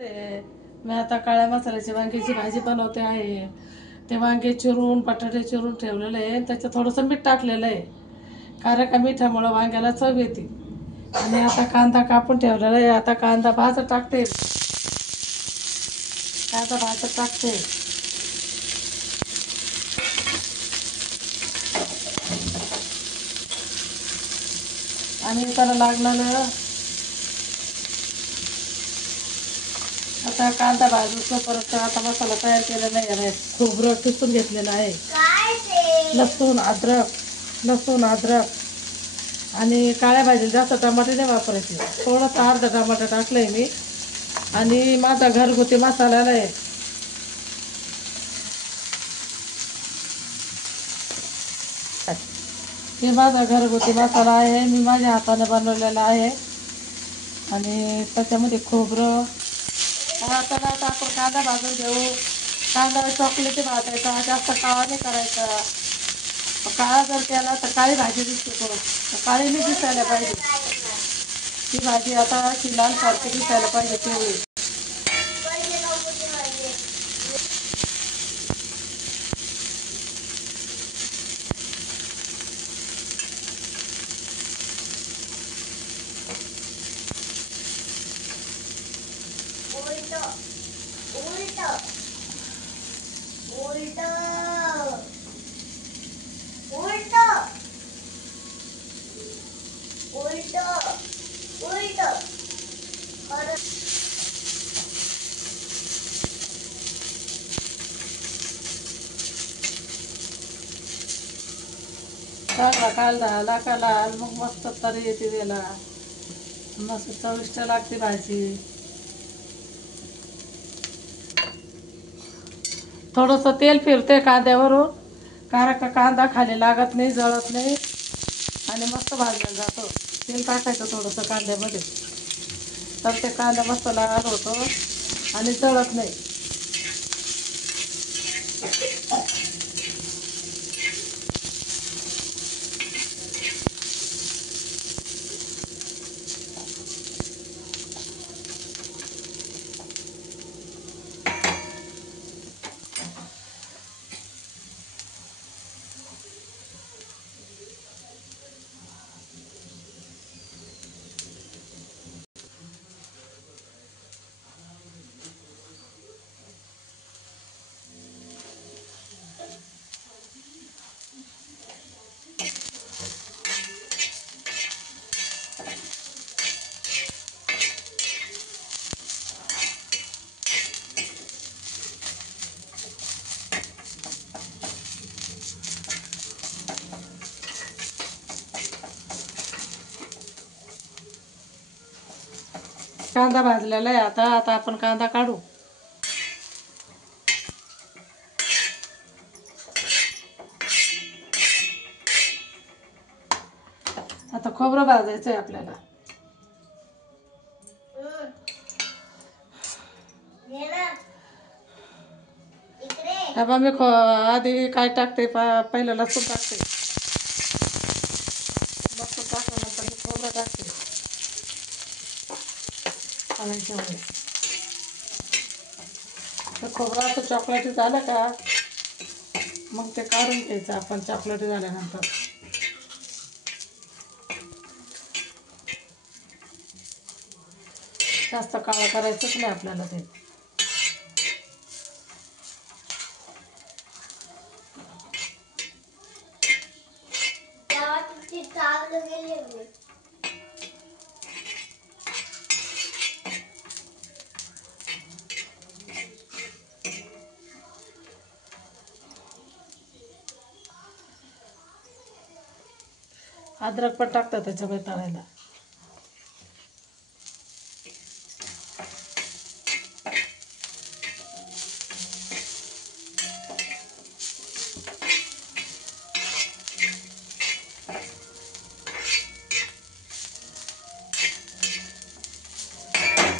मी आता काळ्या मसाल्याची वांग्याची भाजी बनवते आहे. ते वांगे चिरून बटाटे चिरून ठेवलेले आहे. त्याच्यात थोडंसं मीठ टाकलेलं आहे, कारण का मिठामुळं वांग्याला चव येते. आणि आता कांदा कापून ठेवलेला आहे. आता कांदा भाजत टाकते. कांदा भाजत टाकते आणि त्याला लागलेलं आता कांदा भाजून परत आता मसाला तयार केलेला आहे. खोबरं किसून घेतलेलं आहे, लसूण अद्रक आणि काळ्या भाजीला जास्त टमाटे नाही वापरायचे, थोडंसं अर्धा टमाटर टाकलंय मी. आणि माझा घरगुती मसाला आहे, हे माझा घरगुती मसाला आहे, मी माझ्या हाताने बनवलेला आहे. आणि त्याच्यामध्ये खोबरं आता आपण कांदा भाजून घेऊ. कांदा चॉकलेटी भाजायचा, जास्त काळा नाही करायचा. काळा जर केला तर काळी भाजी दिसते, तो काळी नाही दिसायला पाहिजे. ती भाजी आता अशी लाल सारखी दिसायला पाहिजे तेवढी. चांगला कांदा आला का लाल, मग मस्त तरी येते त्याला, मस्त चविष्ट लागते भाजी. थोडंसं तेल फिरते कांद्यावरून, कारण का कांदा खाली लागत नाही, जळत नाही आणि मस्त भाजला जातो. तेल टाकायचं थोडंसं कांद्यामध्ये, तर ते कांदा मस्त लाल होतो आणि जळत नाही. कांदा भाजलेला आहे. आता आता आपण कांदा काढू. आता खोबरं भाजायचं आहे आपल्याला. आता मी आधी काय टाकते, पहिलं लसूण टाकते, लसूण टाकल्यानंतर मी खोबरं टाकते पाण्याच्यामध्ये. तर खोबरं असं चॉकलेटी झालं का मग ते काढून घ्यायचं आपण. चॉकलेटी झाल्यानंतर जास्त काळं करायचंच नाही आपल्याला ते. अद्रक पण टाकतात त्याच्यामध्ये तळायला.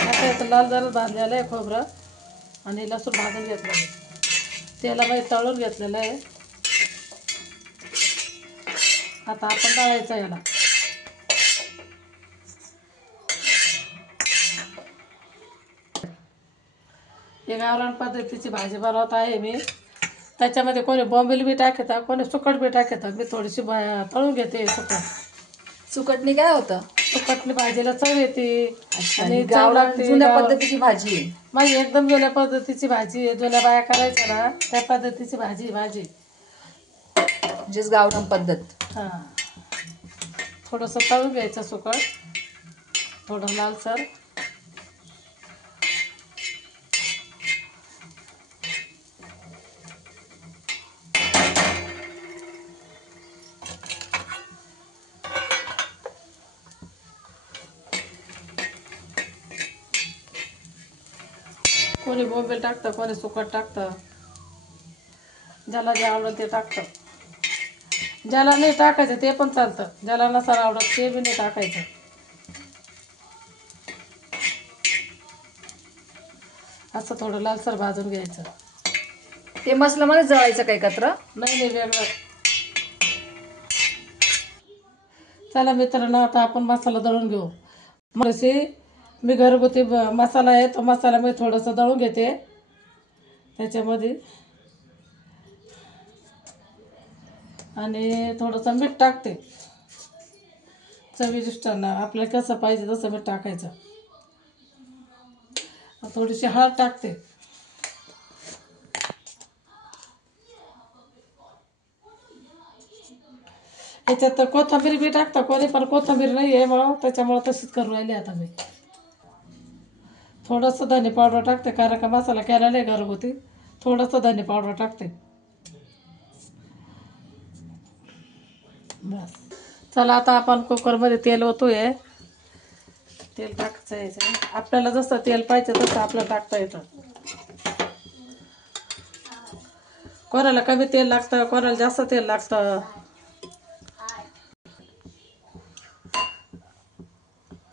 आता याचं लाल जरा भाजलेलं आहे खोबरं आणि लसूण भाजून घेतलं आहे, तेलामध्ये तळून घेतलेलं आहे. आता आपण तळायचं याला. हे गावरान पद्धतीची भाजी बनवत आहे मी. त्याच्यामध्ये कोणी बोंबील बी टाकतात, कोणी सुकट बी टाकतात. मी थोडीशी तळून घेते सुकट. सुकटणी काय होतं? सुकटली भाजीला चव येते आणि चव गावरान लागते. जुन्या पद्धतीची भाजी आहे. माझी एकदम जुन्या पद्धतीची भाजी आहे. जुन्या बाया करायच्या ना त्या पद्धतीची भाजी आहे माझी. म्हणजेच गावरान पद्धत. हां, थोडंसं तळून घ्यायचं सुकट, थोडं लालसर. कोणी बोंबील टाकतं, कोणी सुकट टाकतं. ज्याला जे आवडतं ते टाकतं. ज्याला नाही टाकायचं ते पण चालतं. ज्याला नसाल आवडत ते बी नाही टाकायचं. असं थोडं लालसर भाजून घ्यायचं. ते मसाल्यामध्ये जळायचं का एकत्र? नाही नाही, वेगळं. चला मित्रांनो, आता आपण मसाला दळून घेऊ. मगाशी मी घरगुती मसाला आहे तो मसाला मी थोडंसं दळून घेते. त्याच्यामध्ये आणि थोडंसं मीठ टाकते. चवीनुसार आपल्याला कसं पाहिजे तसं मीठ टाकायचं. थोडीशी हळद टाकते. ह्याच्यात कोथिंबीर बी टाकतं कोणी, पण कोथिंबीर नाही आहे म्हणून त्याच्यामुळं तशीच करून राहिली आता मी. थोडंसं धने पावडर टाकते, कारण का मसाला केला नाही घरगुती. थोडंसं धने पावडर टाकते बस. चला आता आपण कुकरमध्ये तेल ओतूया. तेल टाकायचं यायचं. आपल्याला जसं तेल पाहिजे तसं आपल्याला टाकता येतं. कोणाला कमी तेल लागतं, कोणाला जास्त तेल लागतं.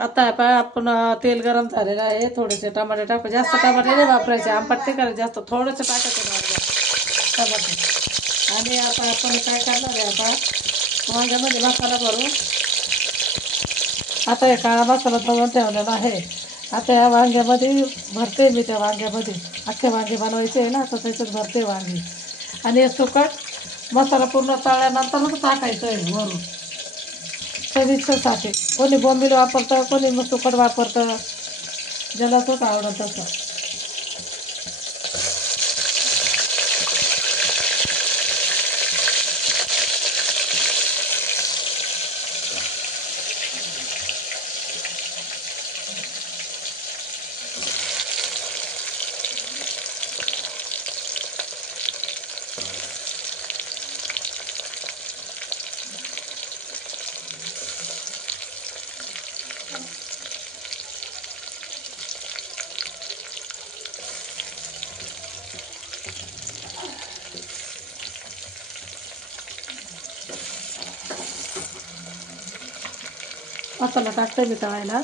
आता आपण तेल गरम झालेलं आहे. थोडेसे टमाटे टाकू. जास्त टमाटे नाही वापरायचे, आंबट नाही करायचे जास्त. थोडंसं टाकायचं टमाटे. आणि आता आपण काय करणार आहे, आता वांग्यामध्ये मसाला भरू. आता हे काळा मसाला तळून ठेवलेला आहे. आता या वांग्यामध्ये भरते मी. त्या वांग्यामध्ये अख्खे वांगे बनवायचे आहे ना, तर त्याच्यात भरते वांगी. आणि हे सुकट मसाला पूर्ण तळल्यानंतरच टाकायचं आहे वरून चविष्टसाठी. कोणी बोंबील वापरतं, कोणी मग सुकट वापरतं, ज्याला तोच आवडत तसं. मसाला टाकते मी तळायला.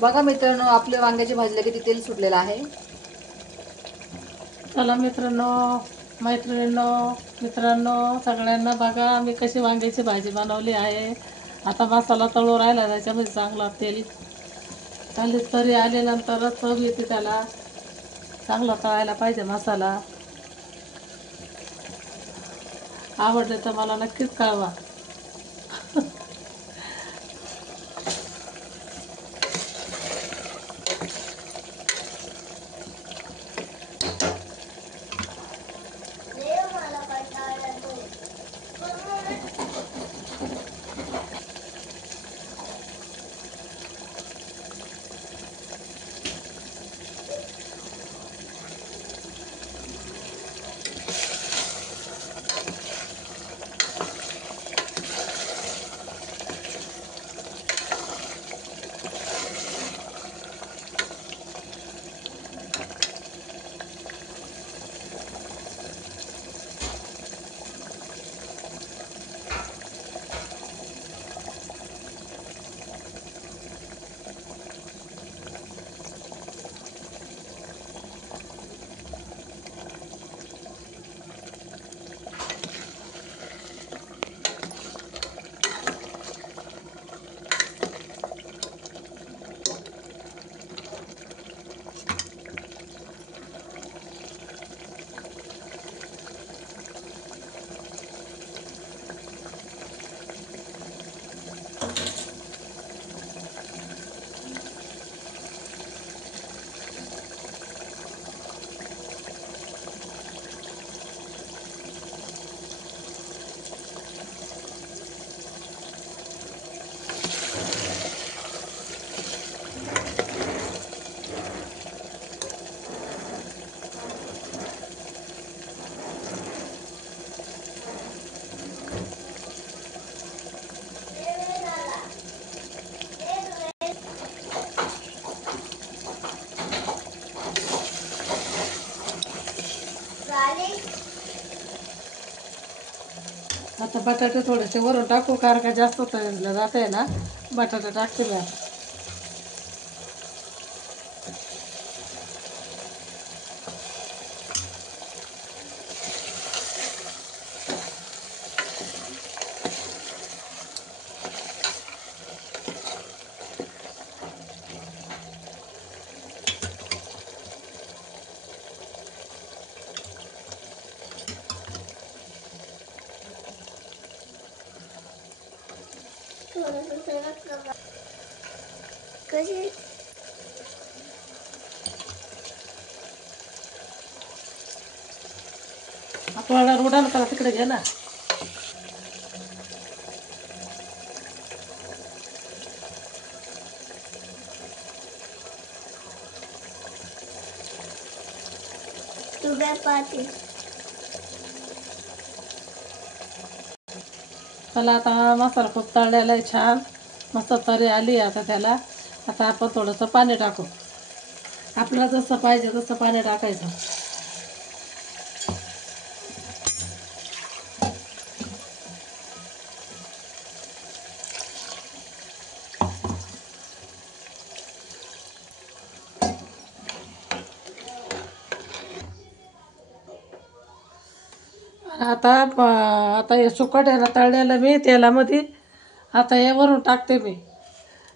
बघा मित्रांनो, आपल्या वांग्याची भाजीला किती तेल सुटलेलं आहे. चला मित्रांनो सगळ्यांना बघा मी कशी वांग्याची भाजी बनवली आहे. आता मसाला तळू राहिला, त्याच्यामध्ये चांगला तेल खाली तरी आल्यानंतरच चव येते त्याला. चांगला तळायला पाहिजे मसाला. आवडले तर मला नक्कीच कळवा. आता बटाटे थोडेसे वरून टाकू, कारण का जास्त तळलं जात आहे ना. बटाटे टाकते मी आता. आपल्याला रोडाला करा तिकडे घे ना. त्याला आता मसाला खूप तळलेला आहे, छान मस्त तरी आली आता त्याला. आता आपण थोडंसं पाणी टाकू, आपल्याला जसं पाहिजे तसं पाणी टाकायचं. आता हे सुकट आहे ना तळलेलं मी तेलामध्ये. आता हे वरून टाकते मी,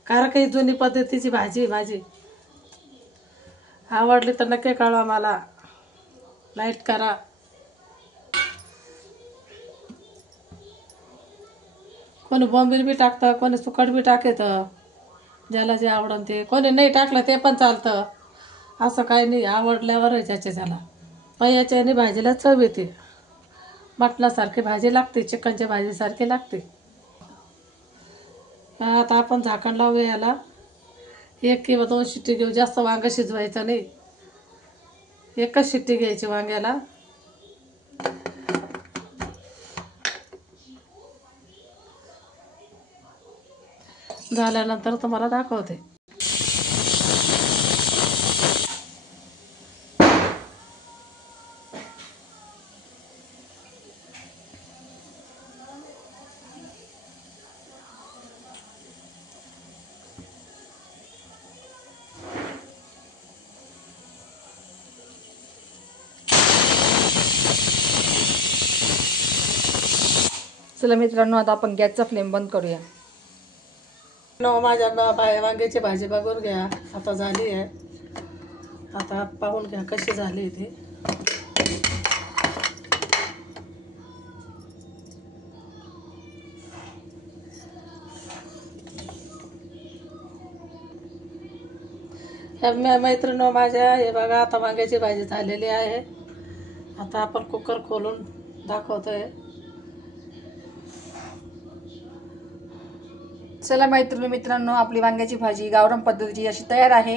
कारण काही जुनी पद्धतीची भाजी माझी. आवडली तर नक्की कळवा मला, लाईक करा. कोणी बोंबील बी टाकतं, कोणी सुकट बी टाकतं, ज्याला जे आवडन ते. कोणी नाही टाकलं ते पण चालतं, असं काही नाही. आवडल्यावर ज्याच्या त्याला. पण याच्याने भाजीला चव येते, मटणासारखी भाजी लागते, चिकनच्या भाजीसारखी लागते. आता आपण झाकण लावूया याला. 1 किंवा 2 शिट्टी घेऊ, जास्त वांगं शिजवायचं नाही, एकच शिट्टी घ्यायची वांग्याला. झाल्यानंतर तुम्हाला दाखवते. चला मित्रांनो, आता आपण गॅसचा फ्लेम बंद करूया. माझ्या वांग्याची भाजी बघून घ्या, आता झाली आहे. आता पाहून घ्या कशी झाली ती. मैत्रिणी माझ्या, हे बघा आता वांग्याची भाजी झालेली आहे. आता आपण कुकर खोलून दाखवतोय. चला मित्रांनो, आपली वांग्याची भाजी गावरान पद्धतीची अशी तयार आहे.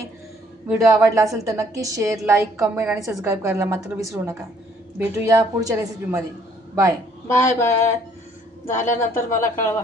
व्हिडिओ आवडला असेल तर नक्की शेअर, लाईक, कमेंट आणि सबस्क्राईब करायला मात्र विसरू नका. भेटूया पुढच्या रेसिपीमध्ये. Bye bye bye. झाल्यानंतर मला कळवा.